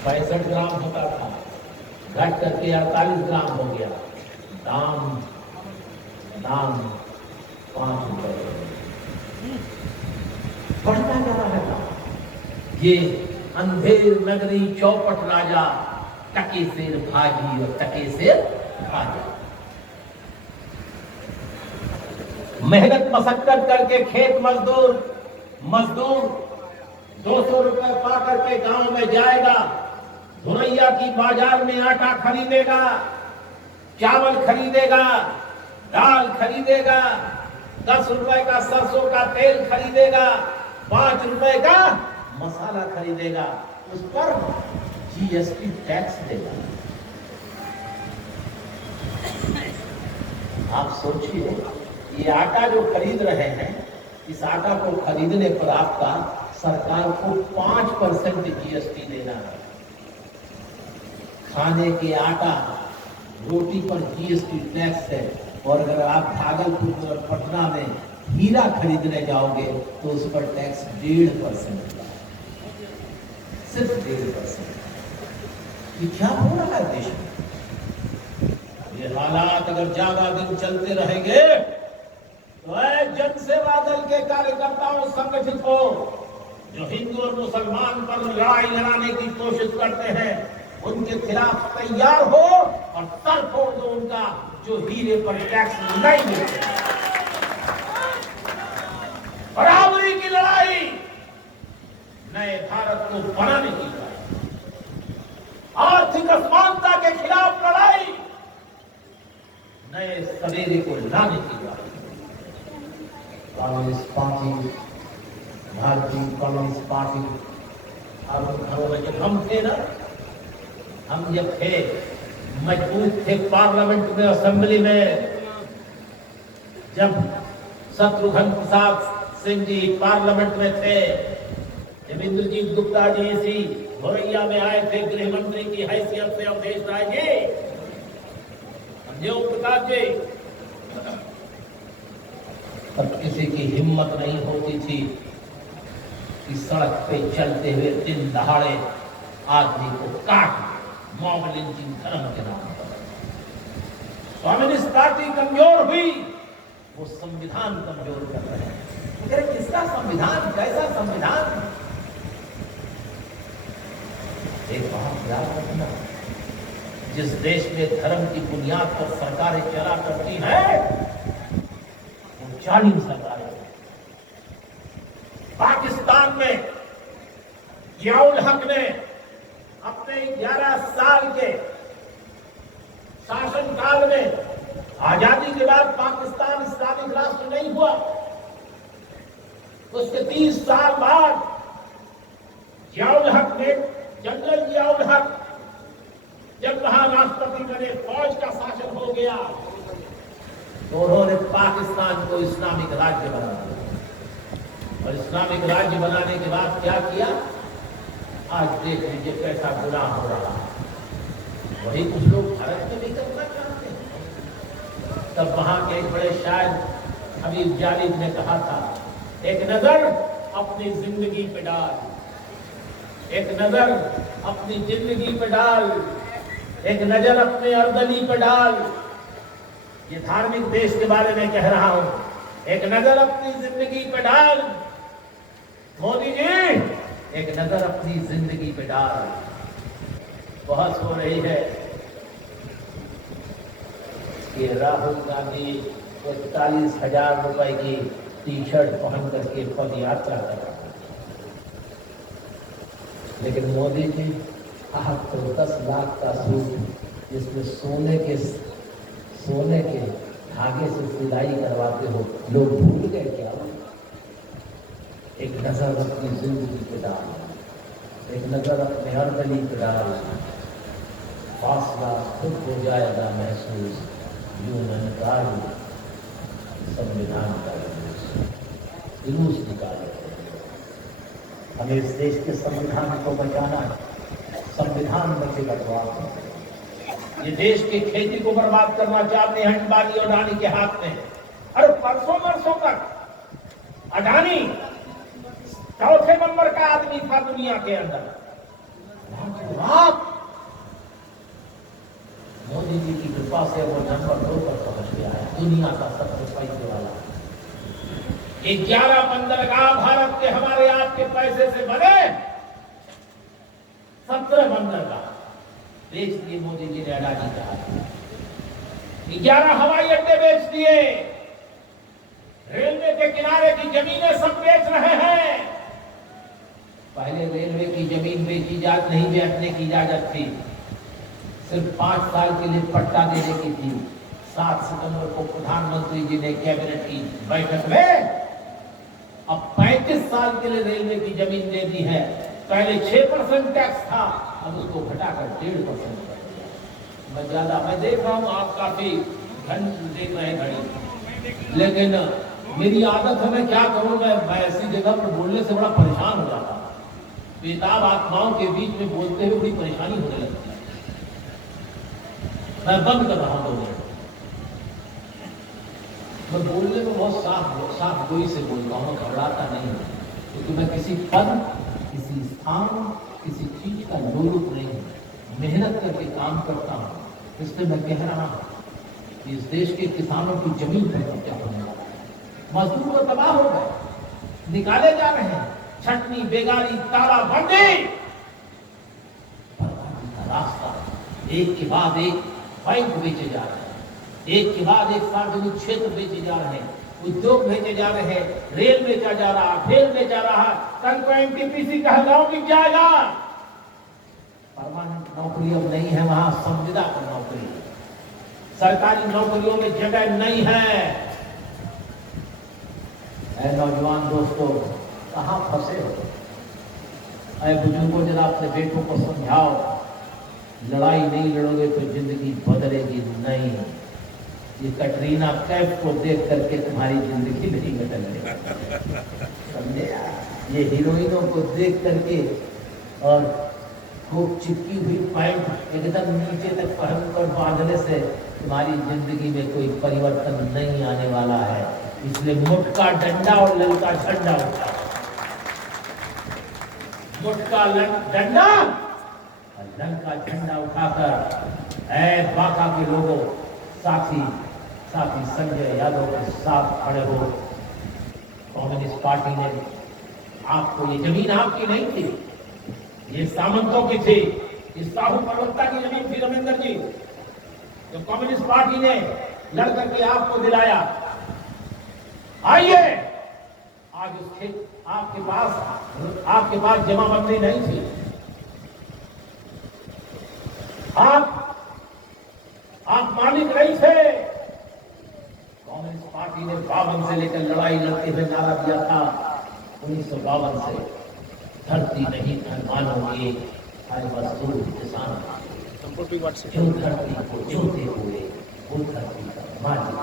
65 ग्राम होता था, घट करके 48 ग्राम हो गया। दाम दाम 5 रुपए बढ़ता जा रहा है दाम। ये अंधेर नगरी चौपट राजा, टके से भागी और टके से भाजा। मेहनत मशक्कत करके खेत मजदूर 200 रुपए पा करके गांव में जाएगा, धुरैया की बाजार में आटा खरीदेगा, चावल खरीदेगा, दाल खरीदेगा, 10 रुपए का सरसों का तेल खरीदेगा, 5 रुपए का मसाला खरीदेगा, उस पर जीएसटी टैक्स देगा। आप सोचिए, ये आटा जो खरीद रहे हैं, इस आटा को खरीदने पर आपका सरकार को 5% जीएसटी देना है। खाने के आटा रोटी पर जीएसटी टैक्स है। और अगर आप भागलपुर और पटना में हीरा खरीदने जाओगे तो उस पर टैक्स 1.5% का, सिर्फ 1.5%। ये क्या हो रहा है देश में? ये हालात अगर ज्यादा दिन चलते रहेंगे तो जन सेवा दल के कार्यकर्ताओं संगठित हो, जो हिंदू और मुसलमान पर लड़ाई लड़ाने की कोशिश करते हैं, उनके खिलाफ तैयार हो और सर फोड़ दो उनका, जो हीरे पर टैक्स नहीं देते। बराबरी की लड़ाई, नए भारत को बनाने की लड़ाई, आर्थिक असमानता के खिलाफ लड़ाई, नए सवेरे को लाने की लड़ाई। कांग्रेस पार्टी, भारतीय कम्युनिस्ट पार्टी, और घरों में जब हम थे ना, हम जब थे मजबूत थे पार्लियामेंट में, असेंबली में, जब शत्रुघ्न प्रसाद सिंह जी पार्लियामेंट में थे, जब इंद्रजीत गुप्ता जी इसी धोरैया में आए थे गृह मंत्री की हैसियत से, अवधेश राय जी, ओम प्रकाश जी, तब किसी की हिम्मत नहीं होती थी कि सड़क पे चलते हुए दिन दहाड़े आदमी को काट, मॉब लिंचिंग धर्म के नाम पर। कम्युनिस्ट पार्टी कमजोर हुई, वो संविधान कमजोर कर रहे हैं। अरे किसका संविधान, कैसा संविधान? एक बात याद रखना, जिस देश में धर्म की बुनियाद पर सरकारें चला करती हैं, वो जालिम सरकारें। पाकिस्तान में जियाउल हक ने अपने 11 साल के शासनकाल में, आजादी के बाद पाकिस्तान इस्लामिक राष्ट्र नहीं हुआ, उसके 30 साल बाद जियाउल हक ने, जनरल जियाउल हक, जब वहां राष्ट्रपति बने, फौज का शासन हो गया, तो उन्होंने पाकिस्तान को इस्लामिक राज्य बना दिया। और इस्लामिक राज्य बनाने के बाद क्या किया, आज देख लीजिए कैसा गुनाह हो रहा है। वही कुछ लोग भारत में भी करना चाहते हैं। तब वहां के एक बड़े शायर हबीब जालिद ने कहा था, एक नजर अपनी जिंदगी पे डाल, एक नजर अपनी जिंदगी पे डाल, एक नजर अपने अर्दली पे डाल। ये धार्मिक देश के बारे में कह रहा हूं। एक नजर अपनी जिंदगी पे डाल, मोदी जी, एक नजर अपनी जिंदगी पे डाल। बहस हो रही है कि राहुल गांधी 41,000 रुपए की टी शर्ट पहन करके पद यात्रा कर रहा है, लेकिन मोदी जी तो 10 लाख का सूट जिसमें सोने के धागे से सिलाई करवाते हो, लोग भूल गए क्या? एक नजर अपनी जिंदगी पे डाल, एक नजर अपने अर्दली पे डाल, फासला खुद हो जाएगा महसूस, यूं ननकार संविधान का जुलूस निकाले। हमें इस देश के संविधान को बचाना है, संविधान बचेगा तो आप। ये देश की खेती को बर्बाद करना चाहते हैं अंबानी और अडानी के हाथ में। अरे परसों तक अडानी 4थे नंबर का आदमी था दुनिया के अंदर, वो नंबर 2 पर पहुंच गया है, दुनिया का सबसे पैसे वाला। 11 बंदरगाह भारत के हमारे आपके पैसे से बने, 17 बंदरगाह बेच दिए मोदी जी ने अडानी के हाथ में। 11 हवाई अड्डे बेच दिए, रेलवे के किनारे की जमीनें सब बेच रहे हैं। पहले रेलवे की जमीन बेची नहीं बेचने की इजाजत थी, सिर्फ 5 साल के लिए पट्टा देने की थी। 7 सितंबर को प्रधानमंत्री जी ने कैबिनेट की बैठक में अब 35 साल के लिए रेलवे की जमीन दे दी है। पहले 6% टैक्स था, अब उसको घटाकर 1.5% कर दिया। मैं देख रहा हूँ आप काफी घंटे देख रहे हैं घड़ी, लेकिन मेरी आदत है, मैं क्या करूं, मैं ऐसी जगह पर बोलने से बड़ा परेशान हो जाता हूं। बेताब आत्माओं के बीच में बोलते हुए बड़ी परेशानी होने लगती है। मैं बंद कर रहा हूं 2 मिनट। मैं बोलने में बहुत साफ गोई से बोलता हूं, घबराता नहीं, क्योंकि मैं किसी पद, किसी स्थान, किसी चीज का लोलुप नहीं हूं, मेहनत करके काम करता हूं। इसलिए मैं कह रहा हूं कि इस देश के किसानों की जमीन पर कब्जा होने वाला है। मजदूर तो तबाह हो गए, निकाले जा रहे हैं, छटनी, बेगारी, तालाबंदी, बर्बादी का रास्ता। एक के बाद एक बैंक बेचे जा रहे हैं, एक के बाद एक सार्वजनिक क्षेत्र बेचे जा रहे हैं, उद्योग बेचे जा रहे हैं, रेल बेचा जा रहा, खेल बेचा रहा। कल को एनटीपीसी का गांव बिक जाएगा। परमानेंट नौकरी अब नहीं है, वहां संविदा की नौकरी, सरकारी नौकरियों में जगह नहीं है। ऐ नौजवान दोस्तों, कहां फंसे हो? ऐ बुजुर्गों, जरा अपने बेटों को समझाओ, लड़ाई नहीं लड़ोगे तो जिंदगी बदलेगी नहीं। ये कटरीना कैफ को देख करके तुम्हारी जिंदगी नहीं बदलेगी, समझे? ये हीरोइनों को देख करके और खूब चिपकी हुई पैंट एकदम नीचे तक पहनकर बांधने से तुम्हारी जिंदगी में कोई परिवर्तन नहीं आने वाला है। इसलिए मुटका डंडा और ललका झंडा उठा, मुटका डंडा और ललका झंडा उठाकर ऐ बांका के लोगों, साथी संजय यादव के साथ खड़े हो। कम्युनिस्ट पार्टी ने आपको, ये जमीन आपकी नहीं थी, ये सामंतों की थी, इस साहू पर्वता की जमीन थी रविंदर जी, जो कम्युनिस्ट पार्टी ने लड़ करके आपको दिलाया। आइए, आज उस खेत आपके पास जमाबंदी नहीं थी, आप मालिक नहीं थे। कम्युनिस्ट पार्टी ने 52 से लेकर लड़ाई लड़ते हुए नारा दिया था 1952 से, धरती नहीं धन मानोगे, हर मजदूर किसान, जो धरती को जोते हुए वो धरती का मालिक।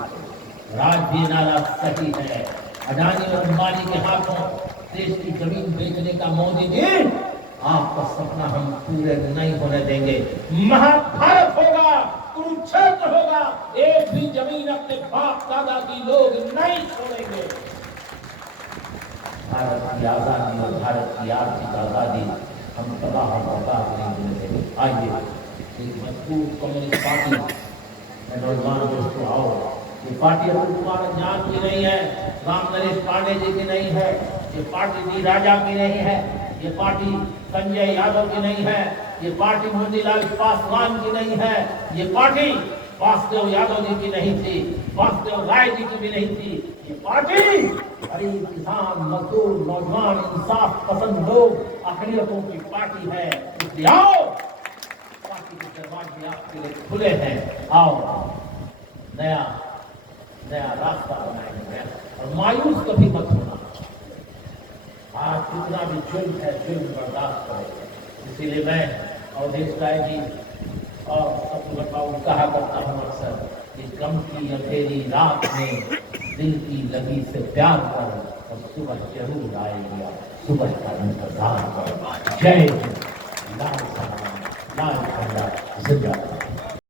राज भी नारा सही है, अडानी और अंबानी के हाथों देश की जमीन बेचने का मोदी जी, आपका सपना हम पूरे नहीं होने देंगे। महाभारत होगा, कुरुक्षेत्र होगा, एक भी जमीन अपने बाप दादा की लोग नहीं छोड़ेंगे। भारत की आजादी और भारत की आर्थिक आजादी हम तबाह बर्बाद नहीं होने देंगे। आइए, एक मजबूत कम्युनिस्ट पार्टी में नौजवान दोस्तों आओ। ये पार्टी अरुण कुमार अंजान की नहीं है, राम नरेश पांडे जी की नहीं है, ये पार्टी डी राजा की नहीं है, ये पार्टी संजय यादव की नहीं है, ये पार्टी मोतीलाल पासवान की नहीं है, ये पार्टी वासुदेव यादव जी की नहीं थी, वासुदेव राय जी की भी नहीं थी। ये पार्टी गरीब, किसान, मजदूर, नौजवान, इंसाफ पसंद लोग, अकलियतों की पार्टी है। इसलिए आओ, पार्टी के दरवाजे आपके लिए खुले हैं। आओ, नया रास्ता बनाएंगे और मायूस कभी मत होना। आज जितना भी जुल्म है, जुल्म बर्दाश्त करें। इसीलिए मैं अवधेश राय जी और सतगुरु कहा करता हूँ अक्सर, कि गम की अंधेरी रात में दिल की लगी से प्यार कर, और सुबह जरूर आएगी, सुबह का इंतजार कर। जय हिंद, लाल सलाम, लाल झंडा जिंदाबाद।